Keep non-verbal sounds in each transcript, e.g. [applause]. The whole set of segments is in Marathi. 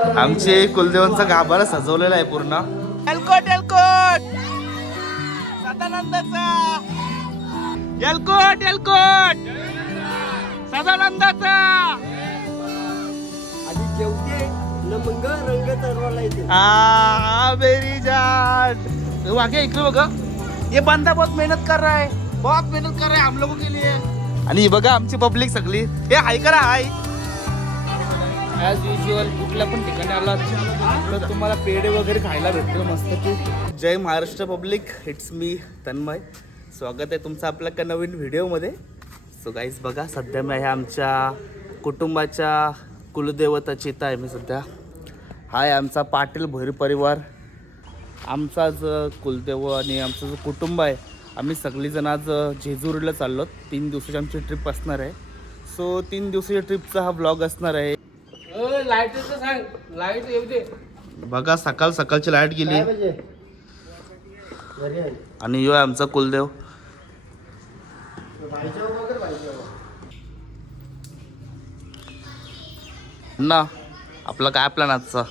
आमचे कुलदेवांचा गाभारा सजवलेला आहे पूर्ण. एलकोट एलकोट! सदानंदाचा! एलकोट एलकोट! सदानंदाचा! आधी जेवते न मग रंग तरवाला येते आ मेरी जान! वागे इकडे बघा ये बंदा बहुत मेहनत कर रहा है बहुत मेहनत कर रहा है हम लोगों के लिए. आणि बघा आमची पब्लिक सगळी. हे हाय करा हाय. ॲज युजल कुठल्या पण ठिकाणी आलात तर तुम्हाला पेढे वगैरे खायला भेटतील. मस्त की. जय महाराष्ट्र पब्लिक इट्स मी तन्मय. स्वागत आहे तुमचं आपल्या का नवीन व्हिडिओमध्ये. सो गाईज बघा सध्या मी आहे आमच्या कुटुंबाच्या कुलदेवता चिता आहे मी सध्या. हा आहे आमचा पाटील भैर परिवार. आमचा जो कुलदेव आणि आमचं जो कुटुंब आहे आम्ही सगळीजण आज जेजुरीला चाललो तीन दिवसाची आमची ट्रिप असणार आहे. सो तीन दिवसाच्या ट्रिपचा हा ब्लॉग असणार आहे. लाईटचं सांग. लाइट येऊ दे. बघा सकाळ सकाळची लाइट गेली. आणि यो आहे आमचा कुलदेव. ना आपला काय प्लॅन आजचा?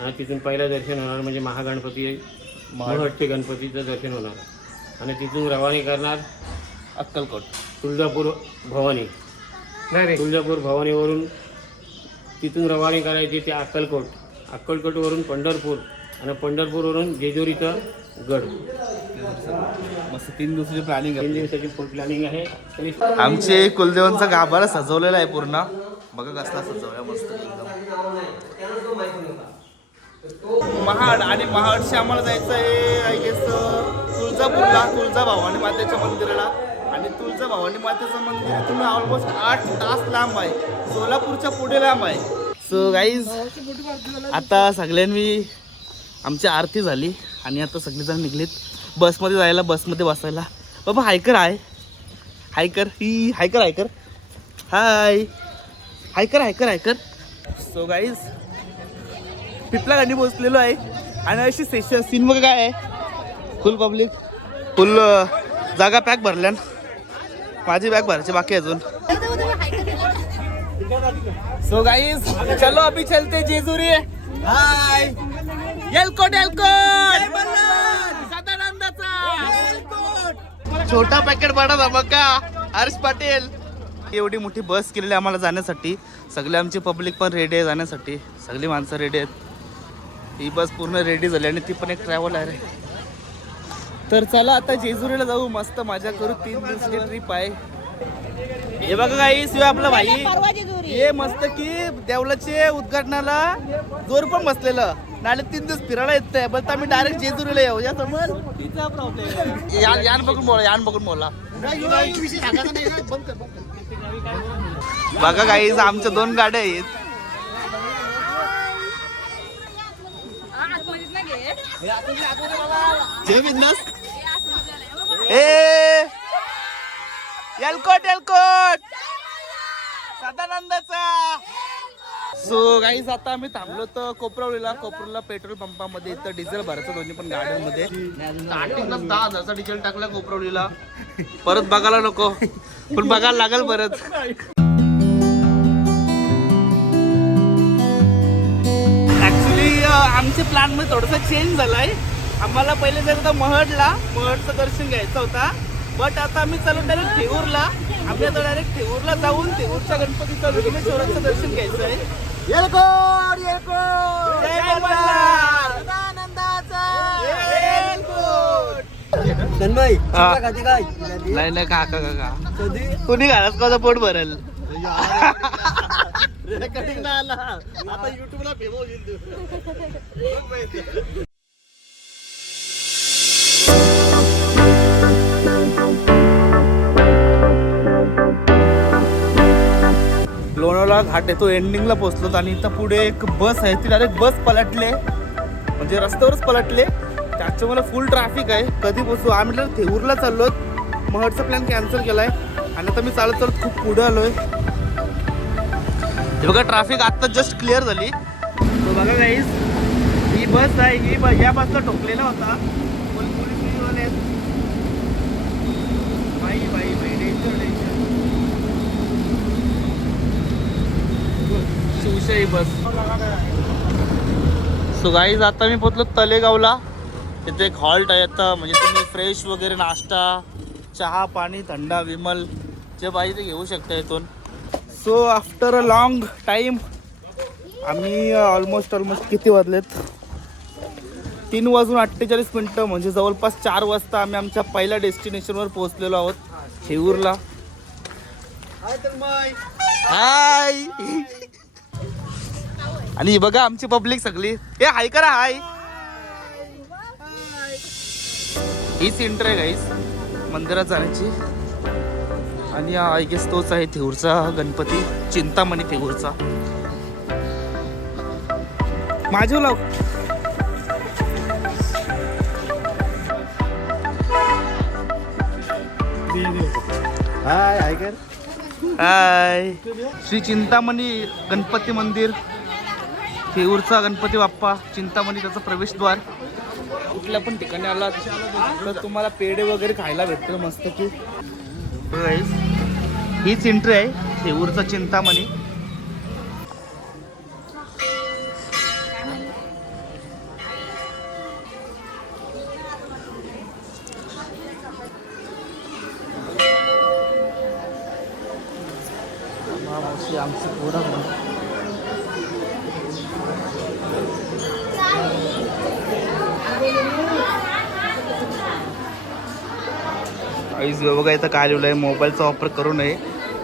आणि तिथून पहिलं दर्शन होणार म्हणजे महागणपती महट्टी गणपतीचं दर्शन होणार. आणि तिथून रवानी करणार अक्कलकोट तुळजापूर भवानी. तुळजापूर भवानीवरून तिथून रवानी करायची ते अक्कलकोट. अक्कलकोटवरून पंढरपूर आणि पंढरपूरवरून जेजुरीचं गड. मस्त तीन दिवसाची प्लॅनिंग तीन आहे दिवसाची फुल प्लॅनिंग आहे. आमचे कुलदेवांचा गाभारा सजवलेला आहे पूर्ण. बघा कसला सजवला मस्त एकदम. महाड आणि महाडशी आम्हाला जायचं आहे आय गेस तुळजापूरला तुळजा भवानी मातेच्या मंदिराला. आणि तुळजा भवानी मातेचं मंदिर तुम्ही ऑलमोस्ट आठ तास लांब आहे. सोलापूरच्या पुढे लांब आहे. सो गाईज आता सगळ्यांनी आमची आरती झाली आणि आता सगळेजण निघलेत. बसमध्ये जायला बसमध्ये बसायला. बाबा हायकर आहे. हायकर ही हायकर हायकर. हाय. हायकर हायकर हायकर. सो गाईज पिपला गाडी पोचलेलो आहे. आणि अशी सेशन सीन मग काय आहे. फुल पब्लिक फुल जागा पॅक भरल्यान. माझी बॅग भरायची बाकी अजून. सो गाईज चलो अभी चलते जेजुरी. हाय एलकोट एलकोट छोटा पॅकेट बडा धमाका. हर्ष पाटील. एवढी मोठी बस केलेली आम्हाला जाण्यासाठी. सगळे आमची पब्लिक पण रेडी आहे जाण्यासाठी. सगळी माणसं रेडी आहेत. ही बस पूर्ण रेडी झाली आणि ती पण एक ट्रॅव्हल आहे. तर चला आता जेजुरीला जाऊ. मस्त मजा करू. तीन दिवसाची ट्रिप आहे. हे बघा काही शिवाय आपला भाई. हे मस्त की देवलाचे उद्घाटनाला जोर पण बसलेलं. नाले तीन दिवस फिरायला येत आहे पण आम्ही डायरेक्ट जेजुरीला येऊ. या समज तिचा प्रॉब्लेम यान यान बघून बोला यान बघून बोला. बघा काही आमच्या दोन गाड्या आहेत. जय बिंदास ए एलकोट एलकोट सदानंदाचा. सो गाईज आता आम्ही थांबलो तर कोपरवलीला. कोपरूला पेट्रोल पंपामध्ये इथं डिझेल भरायचं दोन्ही पण गाड्यांमध्ये. स्टार्टिंगला दहा हजारचा डिझेल टाकला कोपरवलीला. परत बघायला नको. पण बघायला लागेल परत. ऍक्च्युली आमच्या प्लॅनमध्ये चेंज झालाय. आम्हाला पहिले जायचं होतं महडला महडचं दर्शन घ्यायचं होता. बट आता आम्ही चालू डायरेक्ट ठेऊरला. आम्ही आता डायरेक्ट ठेऊरला जाऊन ठेऊरच्या गणपतीचं विघ्नेश्वराचं दर्शन घ्यायचं आहे. नाही नाही काका काका कधी? कुणी घालाच का पोट भरेल? [laughs] रेकॉर्डिंग आला. आता युट्यूबला फेमस लोणावळा घाट आहे तो एंडिंगला पोचलोत आणि इथं पुढे एक बस आहे ती डायरेक्ट बस पलटले म्हणजे रस्त्यावरच पलटले त्याच्यामुळे फुल ट्रॅफिक आहे. कधी पोचू आम्ही तर थेऊरला चाललो महडचा प्लॅन कॅन्सल केला आहे आणि आता मी चालत चालत खूप पुढे आलो आहे बघा ट्रॅफिक आत्ता जस्ट क्लिअर झाली. तो बघा गाईस ही बस आहे ही या बसला ठोकलेला होता. शिवशाही बस. सो गाईज आता मी पोचलो तलेगावला तिथे एक हॉल्ट आहे आता. म्हणजे तुम्ही फ्रेश वगैरे नाश्ता चहा पाणी थंडा विमल जे पाहिजे ते घेऊ शकता इथून. So after a long time आम्ही ऑलमोस्ट ऑलमोस्ट किती वाजलेत? तीन वाजून अठ्ठेचाळीस मिनटं म्हणजे जवळपास चार वाजता आम्ही आमच्या पहिल्या डेस्टिनेशनवर पोहोचलेलो आहोत हेऊरला हाय आणि बघा आमची पब्लिक सगळी. हे हाय करा हाय. हीच एंटर आहे गाईस मंदिरात जाण्याची. आणि आय गेस तोच आहे थेऊरचा गणपती. चिंतामणी थेऊरचा. माझे लाव. हाय हाय. श्री चिंतामणी गणपती मंदिर. थेऊरचा गणपती बाप्पा चिंतामणी त्याचं प्रवेशद्वार. कुठल्या पण ठिकाणी आला तर तुम्हाला पेढे वगैरे खायला भेटतील मस्त की. हीच एंट्री आहे थेऊरचा चिंतामणी. आईज बघा इथं काय लिहिलं आहे. मोबाईलचा वापर करू नये.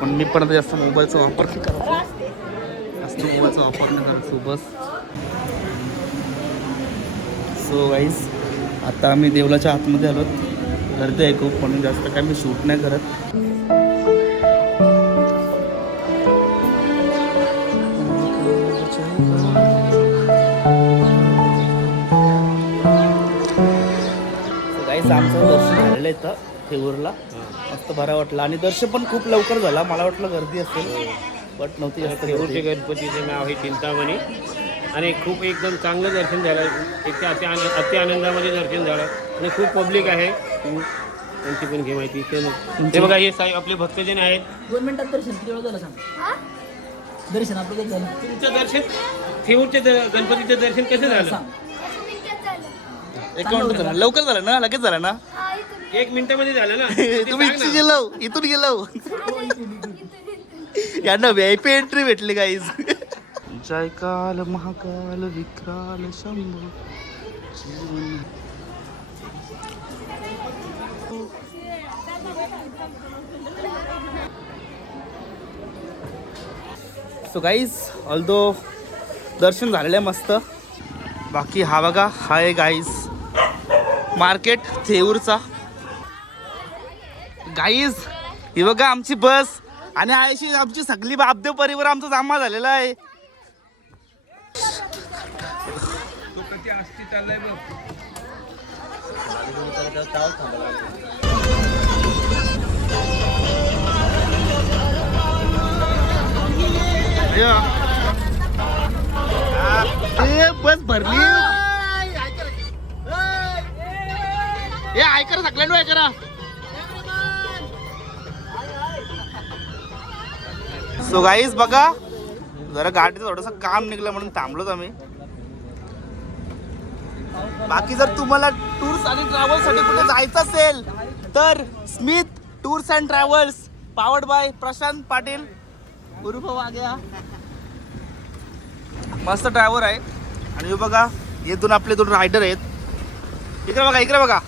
पण मी पण आता जास्त मोबाईलचा वापर नाही करायचा जास्त मोबाईलचा वापर नाही करायचो बस. सो गाईज आता आम्ही देवलाच्या आतमध्ये आलो गर्दी आहे खूप पण जास्त काय मी शूट नाही करत. थेऊरला मस्त बरा वाटलं. आणि दर्शन पण खूप लवकर झाला. मला वाटलं गर्दी असेल बट नव्हती जास्त थेऊरचे. गणपतीचे नाव आहे चिंतामणी. आणि खूप एकदम चांगलं दर्शन झालं. इथे अति आनंद अति आनंदामध्ये दर्शन झालं. आणि खूप पब्लिक आहे. त्यांची पण घे माहिती. ते मग ते बघा हे साई आपले भक्तजन आहेत. दोन मिनिटात दर्शन. किती वेळ झालं सांग. दर्शन आपलं झालं? तुमचं दर्शन थेऊरचे द- गणपतीचं दर्शन कसं झालं? सांग. एक मिनिट झालं. लवकर झालं ना? लगेच झालं ना? एक मिनिटामध्ये झालं ना. ते [laughs] तुम्ही ना. गेलो इथून गेलो यांना व्हीआयपी एंट्री भेटली गाईज जय काल महाकाल विक्राल शंभू. सो गाईज ऑल्दो दर्शन झालेलं आहे मस्त बाकी हा बघा हा आहे गाईज मार्केट थेऊरचा. गाईज ही बघा आमची बस. आणि आयशी आमची सगळी बापदेव परिवार आमचा जमा झालेला आहे. बस भरली. ऐकरा सगळ्यांना ऐकरा सो गाईज बघा. जरा गाडीचं थोडंसं काम निघलं म्हणून थांबलोच आम्ही. बाकी जर तुम्हाला टूर्स आणि ट्रॅव्हल्ससाठी कुठे जायचं असेल तर Smith tours and travels powered by Prashant Patil. गुरुभ वाग्या मस्त ड्रायव्हर आहे. आणि हे बघा हे दोन आपले दोन रायडर आहेत. इकडे बघा इकडे बघा.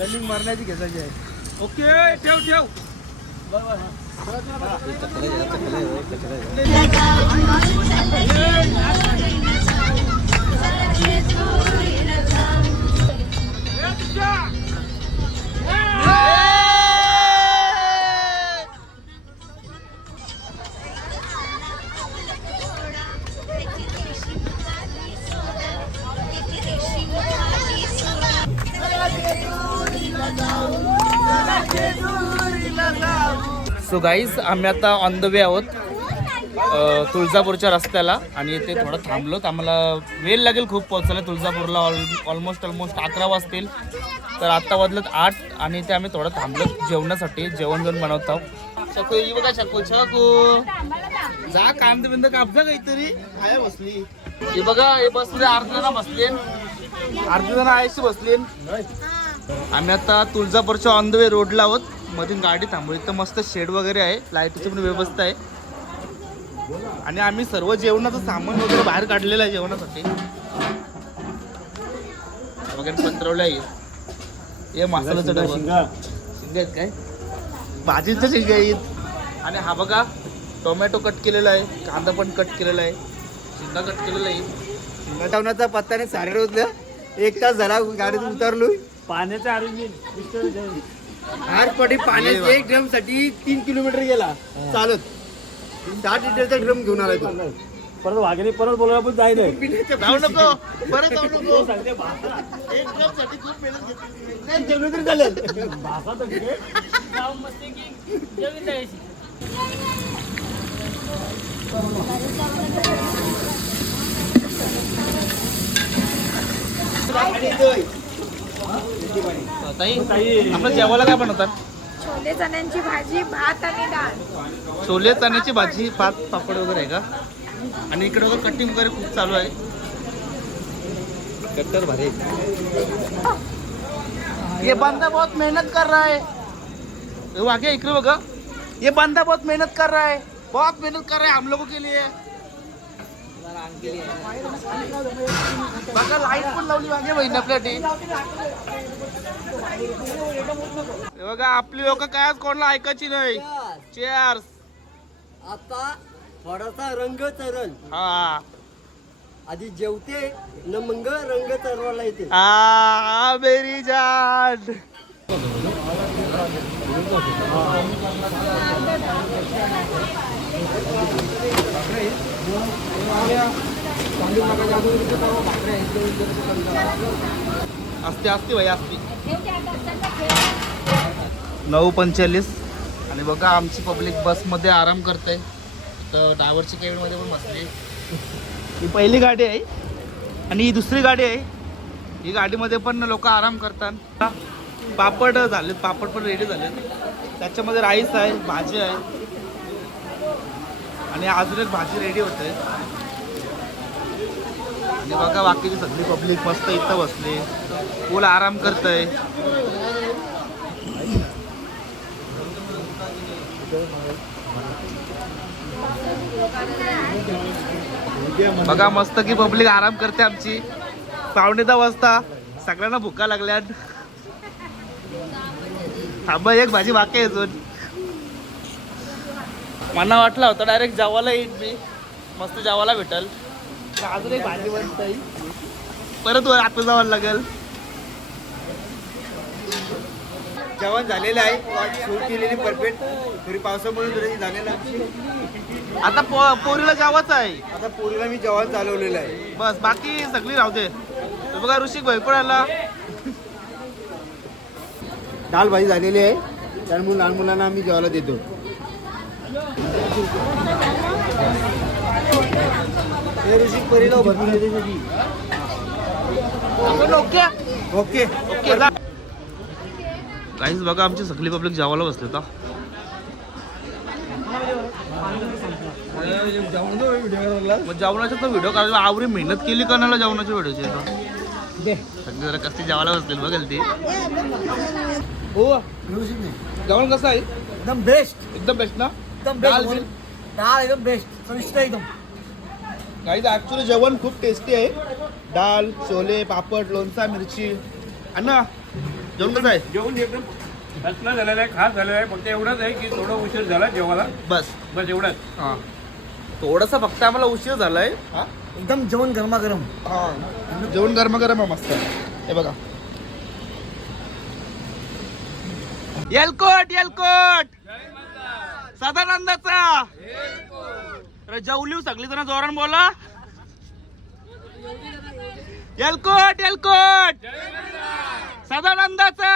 रनिंग मारण्याची घेतायची आहे. ओके ठेव ठेव. सो गाईज आम्ही आता ऑन द वे आहोत तुळजापूरच्या रस्त्याला आणि ते थोडं थांबलोत. आम्हाला वेळ लागेल खूप पोहोचायला. तुळजापूरला ऑल ऑलमोस्ट ऑलमोस्ट अकरा वाजतील. तर आता वाजलं आठ आणि ते आम्ही थोडं थांबलो जेवणासाठी. जेवण जेवण बनवत आहोत. शकू बघा शकू शकू. जा कांदे बिंद कापजा काहीतरी. बसली. हे बघा हे बसले अर्ध जण बसले. अर्ध जण आयशी बसले. आम्ही आता तुळजापूरच्या ऑन द वे रोडला आहोत. मधून गाडी थांबवली तर मस्त शेड वगैरे आहे. लाईटीची पण व्यवस्था आहे. आणि आम्ही सर्व जेवणाचं सामान वगैरे बाहेर काढलेलं आहे जेवणासाठी. वगैरे पत्रवलं आहे. हे मसाल्याचं डबं. शिंगा आहेत काय? भाजीचं शिंगा आहेत. आणि हा बघा टोमॅटो कट केलेला आहे. कांदा पण कट केलेला आहे. शिंगा कट केलेला आहे. जेवणाचा पत्ता नाही साडे रोजलं. एक तास झाला गाडीतून उतरलो पाण्याचं अरेंजमेंट आठ पटी पाण्याच्या एक ड्रमसाठी तीन किलोमीटर गेला. चालत. साठ लिटरचा ड्रम घेऊन आला तो. परत वाघेने परत बोलायला पण जायला जाऊ [laughs] नको. परत जाऊ नको. एक ड्रमसाठी खूप मेहनत घेतली जेवलं तरी चालेल. जाऊन मस्त की जेवण जायची ताई आपलं जेवायला काय बनवतात? छोले चण्यांची भाजी भात आणि डाळ. छोले चण्याची भाजी भात पापड वगैरे आहे का? आणि इकडे वगैरे कटिंग वगैरे खूप चालू आहे. कट्टर भारी. ये बंदा बहुत मेहनत कर रहा है. ये वाक्य इकडे बघा. ये बंदा बहुत मेहनत कर रहा है. बहुत मेहनत कर रहा है हम लोगों के लिए. बघा लाइट पण लावली मागे हे बघा आपली लोक काय कोणाला ऐकायची नाही. चेअर्स आता थोडासा रंग चरण. हा. आधी जेवते न मग रंग चरवायला येते. आ मेरी असते असते भाई असते नऊ पंचेचाळीस. आणि बघा आमची पब्लिक बसमध्ये आराम करते तर ड्रायव्हरची केबिनमध्ये पण बसली ही पहिली गाडी आहे. आणि ही दुसरी गाडी आहे. ही गाडीमध्ये पण लोक आराम करतात. पापड झालेत पापड पण रेडी झालेत. त्याच्यामध्ये राईस आहे भाजी आहे. आणि अजून एक भाजी रेडी होते. आणि बघा बाकीची सगळी पब्लिक मस्त इथं बसली. फुल आराम करतय. बघा मस्त की पब्लिक आराम करते आमची. पावणे दहा वाजता. सगळ्यांना भुका लागल्यात. थांबा एक भाजी बाकी आहे अजून. मला वाटलं होतं डायरेक्ट जेवायला येईन मी. मस्त जेवायला भेटल. अजून एक भाजी बनत. परत वर आता जावं लागेल. जेवण झालेलं आहे. सूट केलेली परफेक्ट. थोडी पावसामुळे थोडी झालेलं आहे. आता पो पोरीला जेवायचं आहे. आता पोरीला मी जेवण चालवलेलं आहे. बस बाकी सगळी राहू दे. तर बघा ऋषिक भैपूर आला. दाल भाजी झालेली आहे. त्यामुळे लहान मुलांना आम्ही जेवायला देतो हे ऋषिक परीला भरपूर येते सगळी. आपण ओके. ओके. ओके काहीच बघा आमची सगळी पब्लिक जेवायला बसले मग जेवणाचा तर व्हिडिओ काढायला आवरी मेहनत केली करण्याला जेवणाच्या व्हिडिओची आता? सगळी जरा कसली जेवायला बसतील बघेल ती हो. जेवण कसं आहे? एकदम बेस्ट एकदम बेस्ट ना? एकदम डाळ बेस्ट एकदम बेस्ट चविष्ट एकदम. काही ऍक्च्युली जेवण खूप टेस्टी आहे. डाळ छोले पापड लोणचा मिरची. अण्णा जेवण कसं आहे? जेवण एकदम फसला झालेला आहे खास झालेला आहे. फक्त एवढंच आहे की थोडं उशीर झाला जेवायला. बस. बस एवढंच. हा. थोडासा फक्त आम्हाला उशीर झालाय. हा? एकदम जेवण गरमागरम. हा. जेवण गरम गरम आहे मस्त. हे बघा. येलकोट येलकोट! सदानंदाचा. अरे जेवली सगळी जण जोरान बोला. येलकोट येलकोट. सदानंदाचा.